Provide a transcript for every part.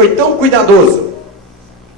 foi tão cuidadoso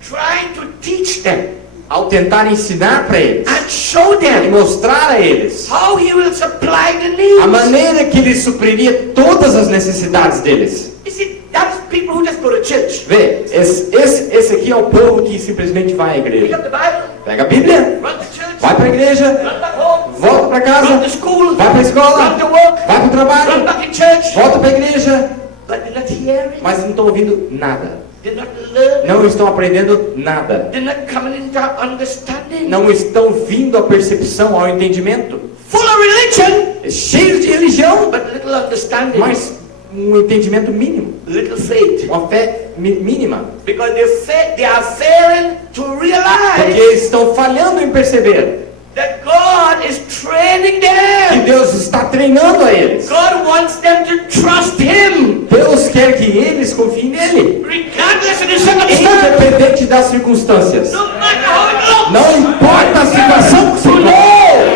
trying to teach them ao tentar ensinar para eles and show e them mostrar a eles how He will supply the a needs. maneira que ele supriria todas as necessidades deles. You see, that's people who just go to church. Vê, esse aqui é o povo que simplesmente vai à Pick igreja. up the Bible, Pega a Bíblia, run to church, vai para a igreja, run back home, volta para run casa, to school, vai para a escola, run to work, vai para o run trabalho, back in church, volta para a igreja, but they're not hearing, mas não estão ouvindo nada. they're not learning, Não estão aprendendo nada. they're not coming into understanding. Não estão vindo à percepção, ao entendimento. Full of religion, Cheios de religião, but little understanding, mas um entendimento mínimo. little faith. Uma fé mínima. Because they are failing to Porque realize estão falhando em perceber that God is training que them. Deus está treinando a eles. God wants them to trust Him, Deus quer que eles confiem nele, regardless of the circumstance. independente das circunstâncias. No matter how it looks. Não importa a situação que se for,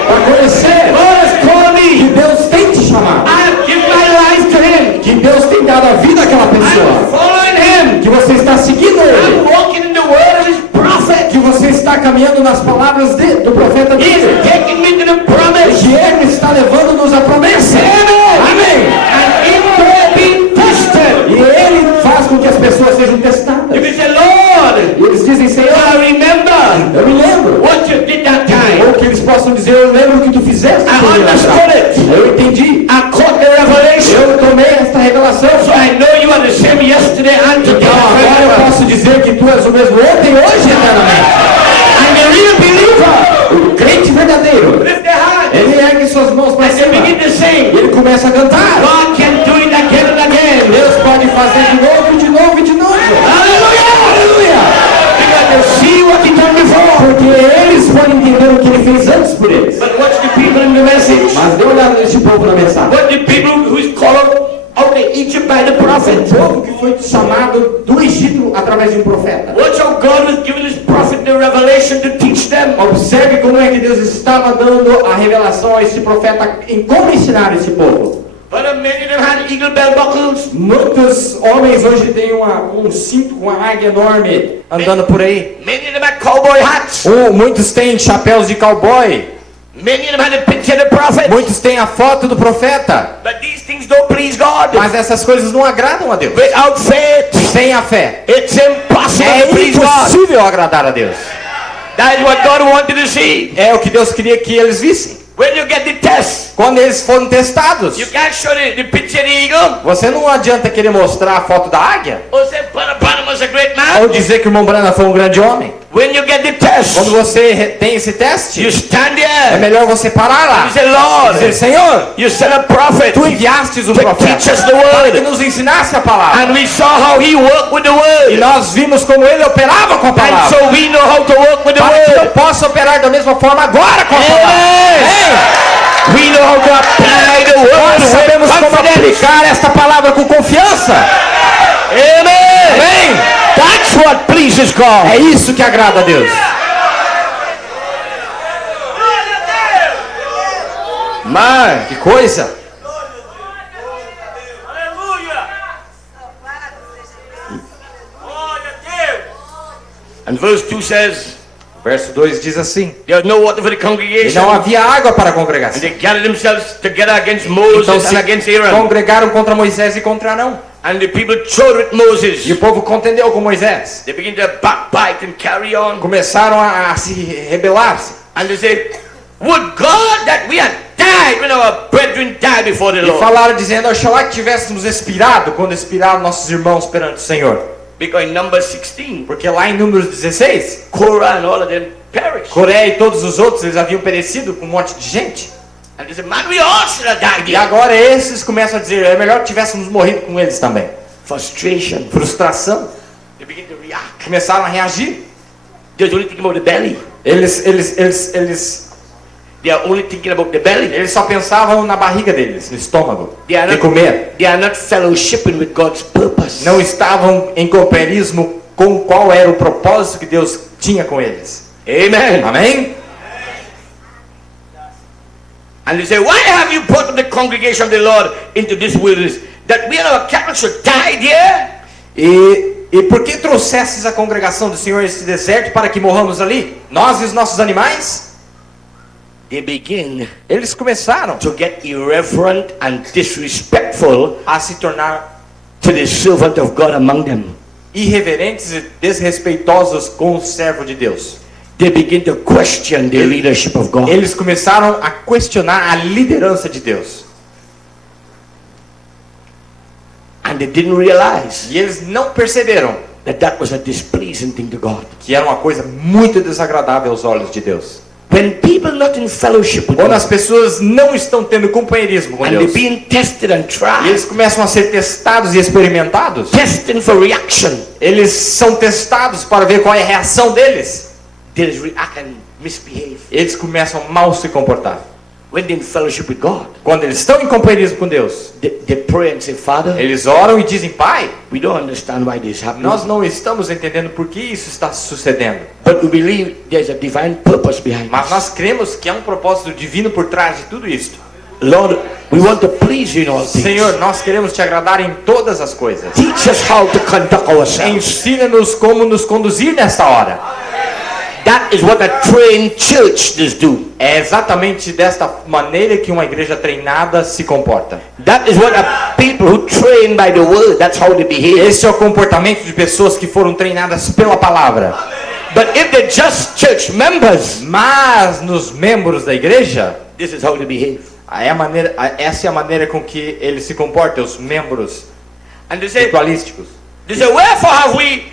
para conhecer God has called que me. Deus tem te chamado, I have given my life to Him. que Deus tem dado a vida àquela I'm pessoa, following Him. que você está seguindo ele, I'm walking in the word of His prophet. que você está caminhando nas palavras do profeta He's dele, taking me to the promise. que ele está levando-nos à promessa. Amém. And it will be tested. E ele faz com que as pessoas sejam If testadas. you say, Lord, E eles dizem, Senhor, I remember eu me lembro. what you did that time. Ou que eles possam dizer, eu lembro o que tu fizeste. I comigo understood atrás. it. Eu entendi. I caught the revelation. Eu tomei esta revelação. So I know you are the same yesterday and today. Então agora eu forever. posso dizer que tu és o mesmo ontem, hoje e eternamente. And the real believer, O crente verdadeiro, lift their hands ele ergue suas mãos para and they cima. begin to E sing. ele começa a cantar. God can do it again and again. Deus pode fazer de novo, de novo e de novo. Aleluia! Because they see what He done before. Porque eles podem entender o que ele fez antes por eles. But watch the people in the message. Mas dê uma olhada neste povo na mensagem. What the people who is called out of Egypt by the prophet. O povo que foi chamado do Egito através de um profeta. Watch how God was giving His prophet the revelation to teach them. Observe como é que Deus estava dando a revelação a esse profeta em como ensinar esse povo. But many of them had eagle bell buckles. Muitos homens hoje têm um cinto com uma águia enorme andando por aí. Many of them had cowboy hats. Muitos têm chapéus de cowboy. Many of them had a picture of the prophet. Muitos têm a foto do profeta. But these things don't please God. Mas essas coisas não agradam a Deus. Without faith, Sem a fé, it's impossible é to please God. impossível agradar a Deus. That is what God wanted to see. É o que Deus queria que eles vissem. When you get the test, Quando eles foram testados, you can't show the picture of the eagle. você não adianta querer mostrar a foto da águia Or say, Brother Branham was a great ou man. dizer que o irmão Branham foi um grande homem. When you get the test, Quando você tem esse you teste, stand é there. melhor você parar lá You say, e dizer, Lord, Senhor, you sent a prophet tu enviastes um to profeta teach us the para que word. nos ensinasse a palavra. And we saw how he worked with the E word. nós vimos como ele operava com a And palavra. so we know how to work with the Para que eu word. possa operar da mesma forma agora com a palavra. Amen. We know how to apply the word Nós sabemos with como confidence. aplicar esta palavra com confiança. Amen. Amém? That's what pleases É God. isso que agrada a Deus. Man. Que coisa. And verse 2 says, Verso 2 diz assim: there was no water for the E congregation. não havia água para a And congregação. they gathered themselves together against Moses Então and se against Aaron. congregaram contra Moisés e contra Arão. And the people chode with Moses. E o povo contendeu com Moisés. They begin to backbite and carry on. Começaram a se rebelar-se. And they say, would God that we had died when our brethren died before the E Lord. falaram dizendo: Oxalá que tivéssemos expirado quando expiraram nossos irmãos perante o Senhor. Because in Numbers 16, Porque lá em Números 16, Korah and all of them perished. Coré e todos os outros, eles haviam perecido com um monte de gente. And they said, man, we all should have died E here. agora esses começam a dizer: é melhor que tivéssemos morrido com eles também. Frustration. Frustração. They begin to react. Começaram a reagir. They're only thinking about the belly. Eles They are only thinking about the belly. só pensavam na barriga deles, no estômago, They are de comer. They are not fellowshipping with God's purpose. Não estavam em companheirismo com qual era o propósito que Deus tinha com eles. Amen. Amém? And they say, why have you brought the congregation of the Lord into this wilderness? That we and our cattle should die there? E E por que trouxestes a congregação do Senhor a esse deserto para que morramos ali? Nós e os nossos animais? They begin Eles começaram to get irreverent and disrespectful a se tornar to the servant of God among them. irreverentes e desrespeitosos com o servo de Deus. They begin to question the leadership of God. Eles começaram a questionar a liderança de Deus. And they didn't realize E eles não perceberam that that was a displeasing thing to God. que era uma coisa muito desagradável aos olhos de Deus. When people not in fellowship with Quando God, as pessoas não estão tendo companheirismo com and they're Deus, being tested and e tried, eles começam a ser testados e experimentados, testing for reaction, eles são testados para ver qual é a reação deles. they react and misbehave. Eles começam a mal se comportar. When they're in fellowship with God, Quando eles estão em companheirismo com Deus, they pray and say, Father, eles oram e dizem: Pai, we don't understand why this happened, nós não estamos entendendo por que isso está sucedendo, but we believe there's a divine purpose behind mas it. nós cremos que há um propósito divino por trás de tudo isso. Lord, we want to please you in all things. Senhor, nós queremos te agradar em todas as coisas. Teach us how to conduct ourselves. Ensina-nos como nos conduzir nesta hora. That is what a trained church does do. É exatamente desta maneira que uma igreja treinada se comporta. That is what a people who train by the word, that's how they behave. Esse é o comportamento de pessoas que foram treinadas pela palavra. But if they're just church members, Mas nos membros da igreja, this is how they behave. essa é a maneira com que eles se comportam, os membros And they say, ritualísticos. wherefore have we,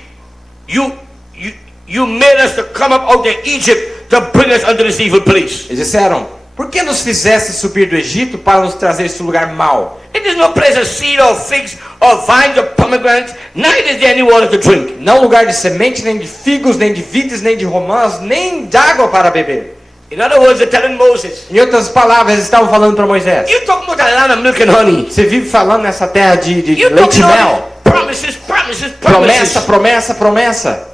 you made us to come up out of Egypt to bring us unto this evil place. Eles disseram: por que nos fizeste subir do Egito para nos trazer esse lugar mau? It is no place of seed or figs or vines or pomegranates, neither is there any water to drink. Não lugar de semente, nem de figos, nem de vides, nem de romãs, nem de água para beber. In other words, they're telling Moses, Em outras palavras, eles estavam falando para Moisés: you talking about a land of milk and honey. você vive falando nessa terra de You leite e talking mel. about promises, promises, Promessa, promises. promessa, promessa.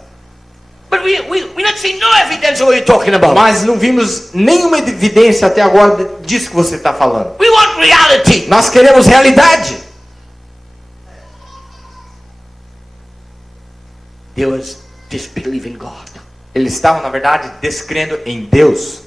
But we're not seeing no evidence of what you're talking about. Mas não vimos nenhuma evidência até agora disso que você está falando. We want reality. Nós queremos realidade. They was disbelieving God. Eles estavam, na verdade, descrendo em Deus.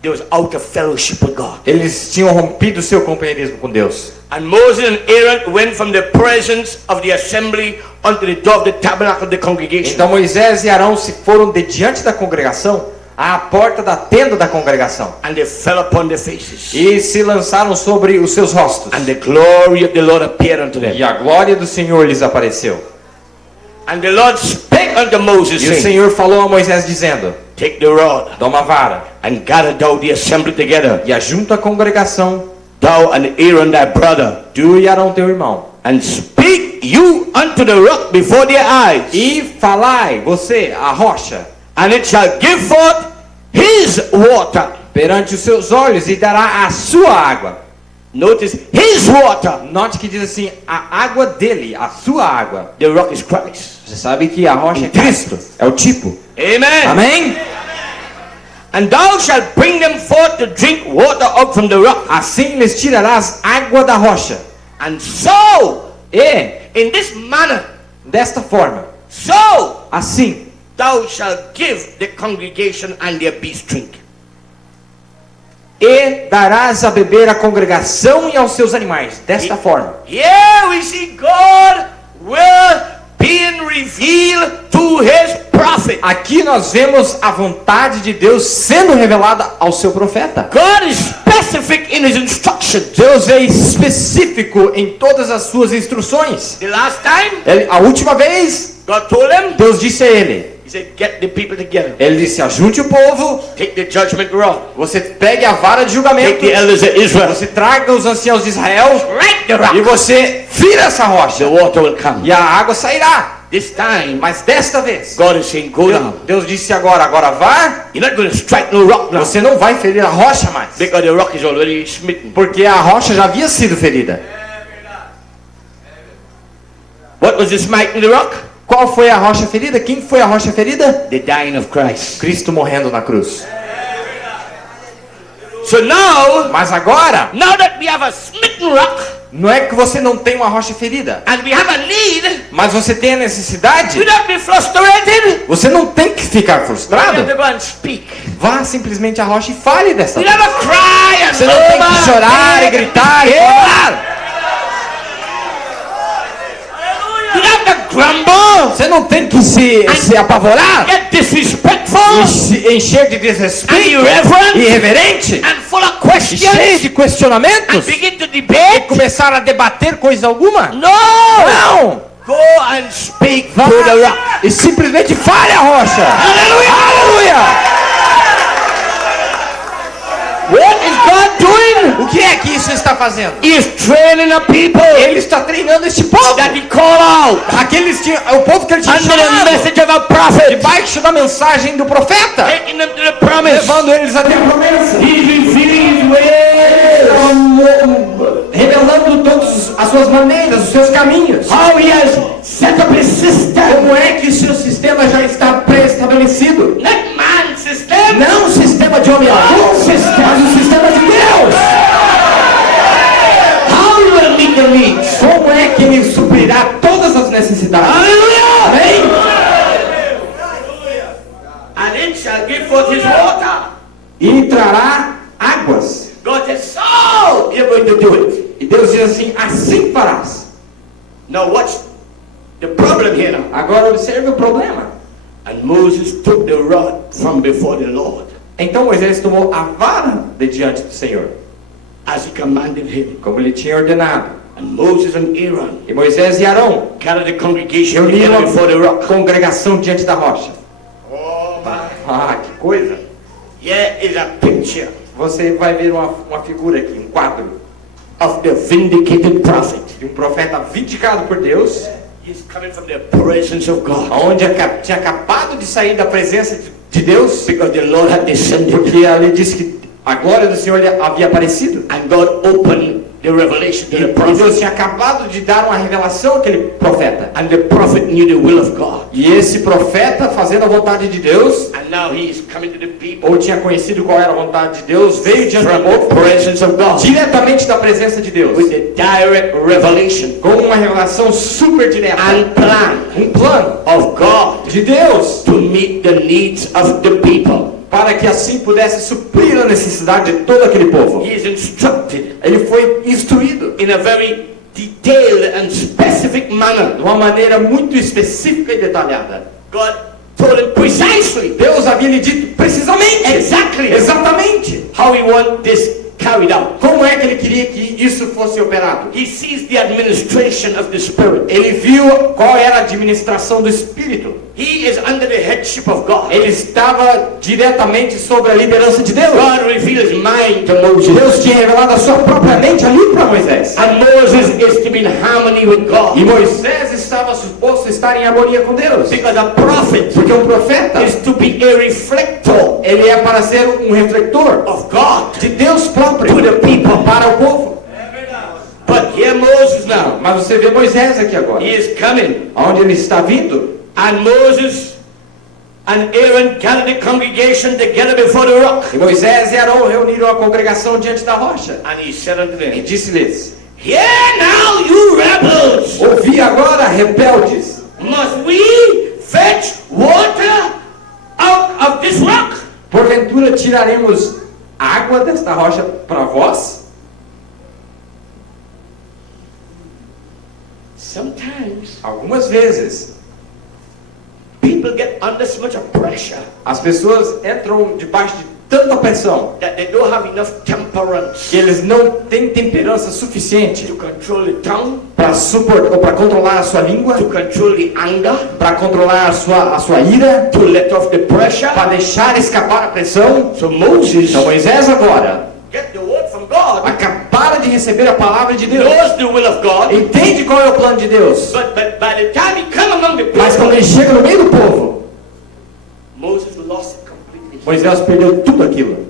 They was out of fellowship with God. Eles tinham rompido o seu companheirismo com Deus. And Moses and Aaron went from the presence of the assembly unto the door of the tabernacle of the congregation. Então Moisés e Arão se foram de diante da congregação à porta da tenda da congregação And they fell upon their faces. e se lançaram sobre os seus rostos. And the glory of the Lord appeared unto them. E a glória do Senhor lhes apareceu. And the Lord spake unto Moses, E o saying, Senhor falou a Moisés dizendo: take the rod toma a vara and gather thou the assembly together, e ajunta a congregação, thou and Aaron thy brother, tu e Arão teu irmão, and speak you unto the rock before their eyes, e falai, você, a rocha, and it shall give forth his water. perante os seus olhos, e dará a sua água. Notice, his water. Note que diz assim: a água dele, a sua água. The rock is Christ. Você sabe que a rocha é Cristo, é o tipo. Amen. Amém? And thou shalt bring them forth to drink water up from the rock. Assim lhes tirarás água da rocha. And so, E, in this manner, desta forma, so assim, thou shalt give the congregation and their beasts drink. e darás a beber à congregação e aos seus animais. Desta forma. Here we see God will being revealed to his prophet. Aqui nós vemos a vontade de Deus sendo revelada ao seu profeta. God is specific in his instructions. Deus é específico em todas as suas instruções. The last time, A última vez, God told him, Deus disse a ele, he said, get the people together. ele disse: ajunte o povo, Take the judgment rod. você pegue a vara de Take julgamento, the elders of Israel. você traga os anciãos de Israel Strike the e rock. você vira essa The rocha water will come. e a água sairá. This time, Mas desta vez, God is saying, go down. Deus disse agora vá, You're not going to strike no rock now. você não vai ferir a rocha mais, Because the rock is already smitten. porque a rocha já havia sido ferida. What was the smite in the rock? Qual foi a rocha ferida? Quem foi a rocha ferida? The dying of Christ. Cristo morrendo na cruz. So now Mas agora, that we have a smitten rock, Não é que você não tem uma rocha ferida, and we have a need, mas você tem a necessidade. do not be frustrated. Você não tem que ficar You frustrado. have to go and speak. Vá simplesmente à rocha e fale dessa You rocha. never cry and Você não tem que chorar e gritar e falar. You don't have to grumble, Você não tem que se apavorar get disrespectful, e se encher de and desrespeito, irreverent, irreverente, and full of e questions, cheio de and questionamentos, begin to e debate. começar a debater coisa alguma. No! Não! Go and speak Vá to the rock. e simplesmente fale a rocha. Hallelujah! Aleluia! What is God doing? O que é que isso está fazendo? He is training a people Ele está treinando este povo. that he called out O povo que ele tinha under the chamado, message of a prophet, debaixo da mensagem do profeta, taking them to the promise. levando eles até a promessa. He's revealing his ways, Revelando todas as suas maneiras, os seus caminhos. how he has set up his system, Como é que o seu sistema já está pré-estabelecido? not man's system. Não o sistema de homem algum, mas o sistema de Deus. How he will meet the needs. Como é que ele suprirá todas as necessidades? Hallelujah! Amém? And it shall give forth his water. E trará águas. God says, so you're going to do it. E Deus diz assim, assim farás. Now watch the problem here now. Agora observe o problema. And Moses took the rod from before the Lord, Então Moisés tomou a vara de diante do Senhor, as he commanded him. como ele tinha ordenado. And Moses and Aaron E Moisés e Arão gathered the congregation reuniram together before the a rock. congregação diante da rocha. Oh my. Ah, que coisa! Here is a picture Você vai ver uma figura aqui, um quadro, of the vindicated prophet. de um profeta vindicado por Deus, He's coming from the presence of God, onde tinha acabado de sair da presença de Deus, because the Lord had descended. porque ali diz que a glória do Senhor lhe havia aparecido. And God opened the revelation to E the Deus prophet. tinha acabado de dar uma revelação àquele profeta. And the prophet knew the will of God. E esse profeta, fazendo a vontade de Deus, And now he is coming to the people ou tinha conhecido qual era a vontade de Deus, veio diante do from povo, the presence of God diretamente da presença de Deus, with the direct revelation com uma revelação super direta, and plan um plano of God de Deus, to meet the needs of the people. para que assim pudesse suprir a necessidade de todo aquele povo. He is instructed Ele foi instruído in a very detailed and specific manner. de uma maneira muito específica e detalhada. God told him precisely, Deus havia lhe dito precisamente, exactly, exatamente, how he want this carried out. como é que ele queria que isso fosse operado. He sees the administration of the Spirit. Ele viu qual era a administração do Espírito. He is under the headship of God. Ele estava diretamente sobre a liderança de Deus. God revealed his mind to Moses. Deus tinha revelado a sua própria mente ali para Moisés. And Moses is to be in harmony with God. E Moisés estava suposto estar em harmonia com Deus. Because a prophet Porque um profeta, is to be a reflector ele é para ser um refletor of God de Deus próprio to the people. para o povo. But here Moses now, Mas você vê Moisés aqui agora. he is coming. Aonde ele está vindo? And Moses and Aaron gathered the congregation together before the rock. E Moisés e Arão reuniram a congregação diante da rocha. And he said unto E them, disse-lhes: hear now, you rebels, ouvi agora, rebeldes, must we fetch water out of this rock? porventura tiraremos água desta rocha para vós? Sometimes Algumas vezes people get under so much pressure as pessoas entram debaixo de tanta pressão that they don't have enough temperance que eles não têm temperança suficiente to control the tongue, para suportar ou para controlar a sua língua, to control the anger, para controlar a sua ira, to let off the pressure. para deixar escapar a pressão. So Moses Então Moisés agora get the word from God, acabara de receber a palavra de Deus, knows the will of God, entende qual é o plano de Deus, but by the time he come among the mas quando people, ele chega no meio do povo, Moses lost it completely Moisés perdeu tudo aquilo,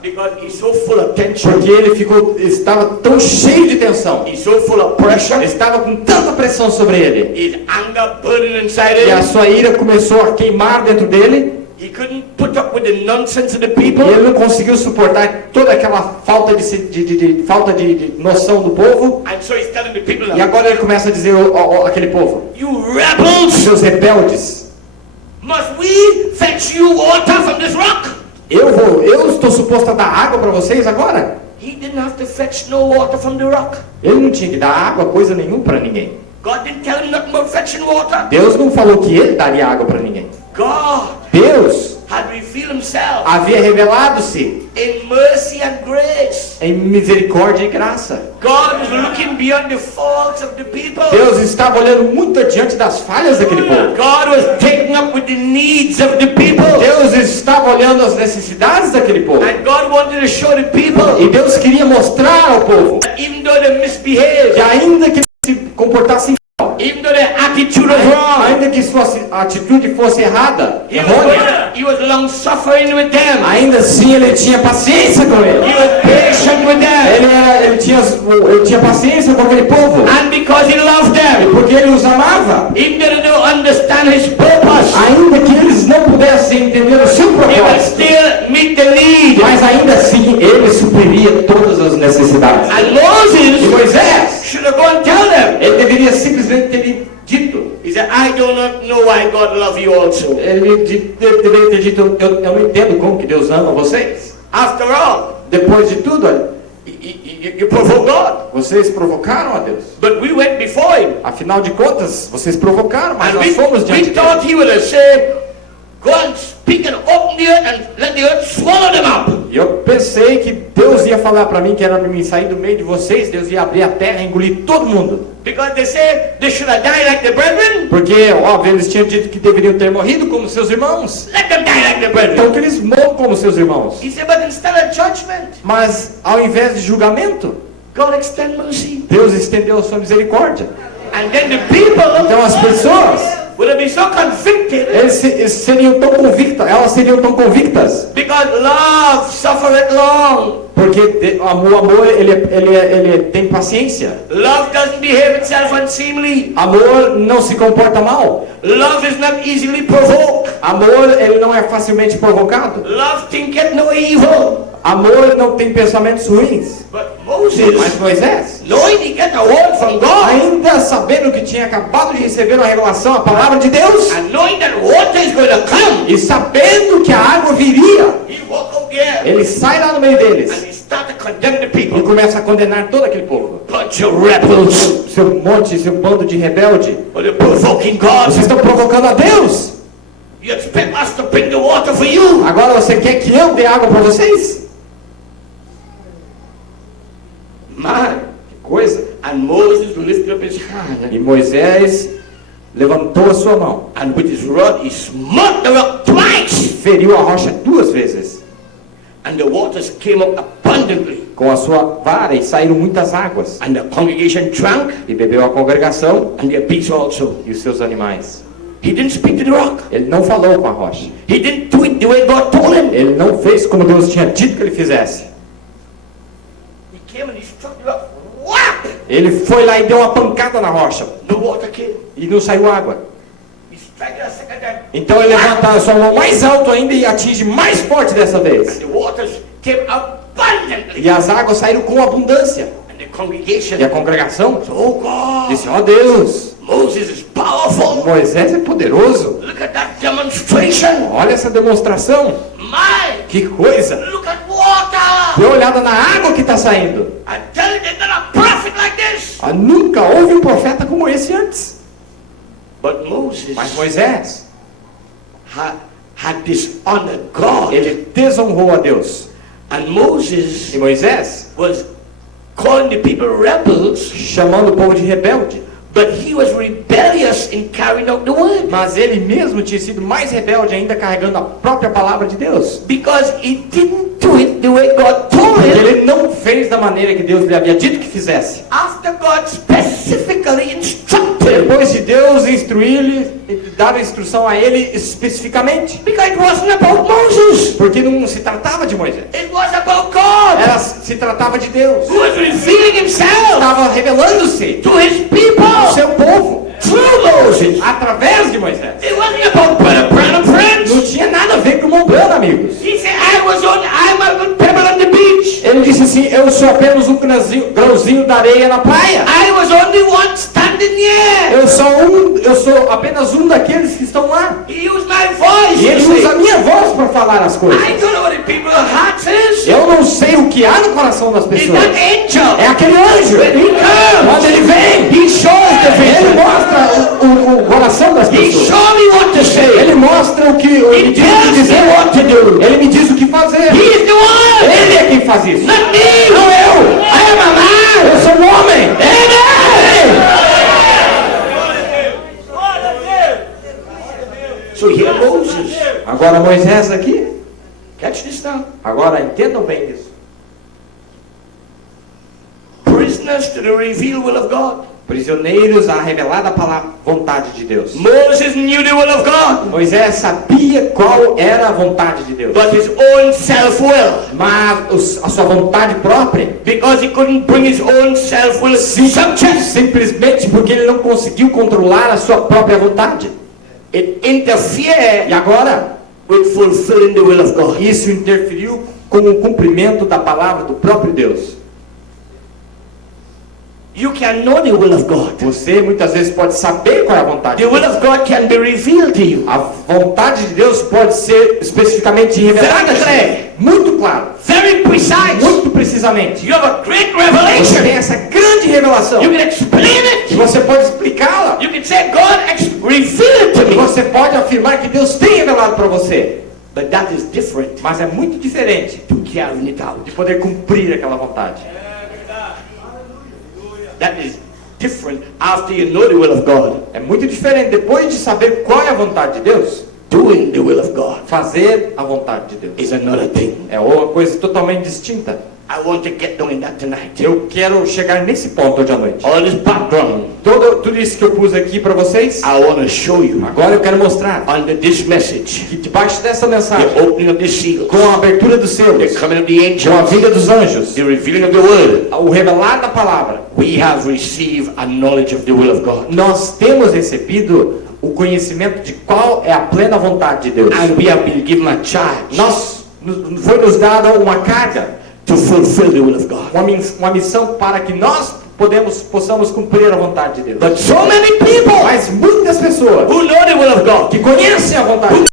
because he's so full of tension, porque ele estava tão cheio de tensão, he's so full of pressure, estava com tanta pressão sobre ele, his anger burning inside e a him. sua ira começou a queimar dentro dele. He couldn't put up with the nonsense of the E people. ele não conseguiu suportar toda aquela falta de noção do povo. And so he's telling the people, E agora ele começa a dizer aquele povo: you rebels, seus rebeldes, must we fetch you water from this rock? eu estou suposto a dar água para vocês agora? He didn't have to fetch no water from the rock. Ele não tinha que dar água, coisa nenhuma para ninguém. God didn't tell him nothing about fetching water. Deus não falou que ele daria água para ninguém. God Deus had revealed himself havia revelado-se in mercy and grace. em misericórdia e graça. God was looking beyond the faults of the people. Deus estava olhando muito adiante das falhas daquele povo. God was taking up with the needs of the people. Deus estava olhando as necessidades daquele povo. And God wanted to show the people, E Deus queria mostrar ao povo that even though they misbehaved, que ainda que se comportassem mal, even though their attitude was wrong, ainda que sua atitude fosse errada, he was long suffering with them. ainda assim ele tinha paciência com He ele. was patient with them. Ele tinha paciência com aquele povo. And because he loved them, Porque ele os amava. even though they don't understand his purpose, Ainda que eles não pudessem entender o seu he will propósito, still meet the need. mas ainda assim ele supriria todas as necessidades. And E Moses Moisés, should have gone and tell them. ele deveria simplesmente ter dito. He said, I do not know why God loves you also. Ele deveria ter dito: eu não entendo como que Deus ama vocês. After all, Depois de tudo, olha, you provoke God. vocês provocaram a Deus. But we went before him. Afinal de contas, vocês provocaram, mas And nós fomos diante we dele. thought he would have said, go and speak and open the earth and let the earth swallow them up. E eu pensei que Deus ia falar para mim que era para mim sair do meio de vocês, Deus ia abrir a terra e engolir todo mundo. Because they say they should have died like the brethren. Porque, óbvio, eles tinham dito que deveriam ter morrido como seus irmãos. Let them die like the brethren. Então que eles morram como seus irmãos. He said, but instead of judgment, Mas ao invés de julgamento, God extend mercy. Deus estendeu a sua misericórdia. And then the people Então as pessoas, would have been so convicted eles seriam tão convictas, elas seriam tão convictas, because love suffereth long. porque o amor ele tem paciência. Love doesn't behave itself unseemly. Amor não se comporta mal. Love is not easily provoked. Amor ele não é facilmente provocado. Love thinketh no evil. Amor não tem pensamentos ruins. But Mas Moses, Moisés, knowing he get a word from God, ainda sabendo que tinha acabado de receber uma revelação, a palavra de Deus, and knowing that water is going to come, e sabendo que a água viria, he walk out there ele sai lá no meio and deles he start to condemn the e people. começa a condenar todo aquele povo. Bunch of rebels. Seu bando de rebelde, Well, you're provoking God. vocês estão provocando a Deus. You expect us to bring the water for you. Agora você quer que eu dê água para vocês? Man. Que coisa. And Moses lifted up his hand, E Moisés levantou a sua mão, and with his rod he smote the rock twice, feriu a rocha 2 vezes and the waters came up abundantly, com a sua vara e saíram muitas águas. and the congregation drank, E bebeu a congregação and their beasts also. e os seus animais. He didn't speak to the rock. Ele não falou com a rocha. He didn't do it the way God told him. Ele não fez como Deus tinha dito que ele fizesse. He came and he struck the rock. Whap! Ele foi lá e deu uma pancada na rocha No water came. e não saiu água. He struck it a second time. Então ele levanta a sua mão mais alto ainda e atinge mais forte dessa vez. The waters came abundantly. E as águas saíram com abundância. And the congregation E a congregação said, oh God, disse: ó Deus, Moses is powerful. Moisés é poderoso. Look at that demonstration. Olha essa demonstração. My, Que coisa. look at water. Dê uma olhada na água que está saindo. I tell you, there's not a prophet like this. Nunca houve um profeta como esse antes. But Moses Mas Moisés, had dishonored God. ele desonrou a Deus. And Moses E Moisés, was calling the people rebels, chamando o povo de rebelde. but he was rebellious in carrying out the word. Mas ele mesmo tinha sido mais rebelde ainda, carregando a própria palavra de Deus. Because he didn't do it the way God told Porque him. ele não fez da maneira que Deus lhe havia dito que fizesse. After God specifically instructed him. Depois de Deus instruir-lhe, dar a instrução a ele especificamente. Because it wasn't about Moses. Porque não se tratava de Moisés. It was about God. Se tratava de Deus. Who was revealing himself Estava revelando-se to his ao people seu povo through Moses. através de Moisés. It wasn't about Brother Branham, friends. Não tinha nada a ver eu sou apenas um grãozinho da areia na praia. I was only one standing here. Eu sou apenas um daqueles que estão lá. He used my voice. E ele usa a minha voz para falar as coisas. I don't know what the people's hearts is. Eu não sei o que há no coração das It's pessoas. that angel. É aquele anjo. When he comes, Quando ele vem, he shows the ele vision. mostra o coração das He pessoas. shows me what to say. Ele mostra o que He ele diz o que tells me dizer. what to do. Ele me diz o que fazer. He is the one. Ele é quem faz isso. Not me. Não eu. I am a man. Eu sou um homem. Amen. So here Moses. Agora Moisés aqui. Catch this now. Agora entendam bem isso. Prisoners to the revealed will of God. Prisioneiros à revelada vontade de Deus. Moses knew the will of God, Moisés sabia qual era a vontade de Deus. but his own self-will, Mas a sua vontade própria, because he couldn't bring his own self-will subject, simplesmente porque ele não conseguiu controlar a sua própria vontade. it interfered E agora, with fulfilling the will of God. isso interferiu com o cumprimento da palavra do próprio Deus. You can know the will of God. Você muitas vezes pode saber qual é a vontade The de will Deus. of God can be revealed to you. A vontade de Deus pode ser especificamente revelada. Very clear. Muito claro. Very precise. Muito precisamente. You have a great Você revelation. tem essa grande revelação. You can explain E it. você pode explicá-la. You can say, God, reveal it to E me. você pode afirmar que Deus tem revelado para você. But that is different Mas é muito diferente to carrying it out. de poder cumprir aquela vontade. That is different after you know the will of God. É muito diferente depois de saber qual é a vontade de Deus. Doing the will of God Fazer a vontade de Deus is another thing. é uma coisa totalmente distinta. I want to get down in that tonight. Eu quero chegar nesse ponto hoje à noite. All this background, Tudo isso que eu pus aqui para vocês, I want to show you agora eu quero mostrar under this message, que debaixo dessa mensagem, the opening of the seal, com a abertura dos the selos, coming of the com a angels, vinda dos anjos, the revealing of the word, o revelar da palavra, we have received a knowledge of the will of God. nós temos recebido o conhecimento de qual é a plena vontade de Deus. And we have been given a charge Foi nos dada uma carga, to fulfill the will of God. uma missão para que nós possamos cumprir a vontade de Deus. But so many people Mas muitas pessoas who know the will of God, que conhecem a vontade de Deus,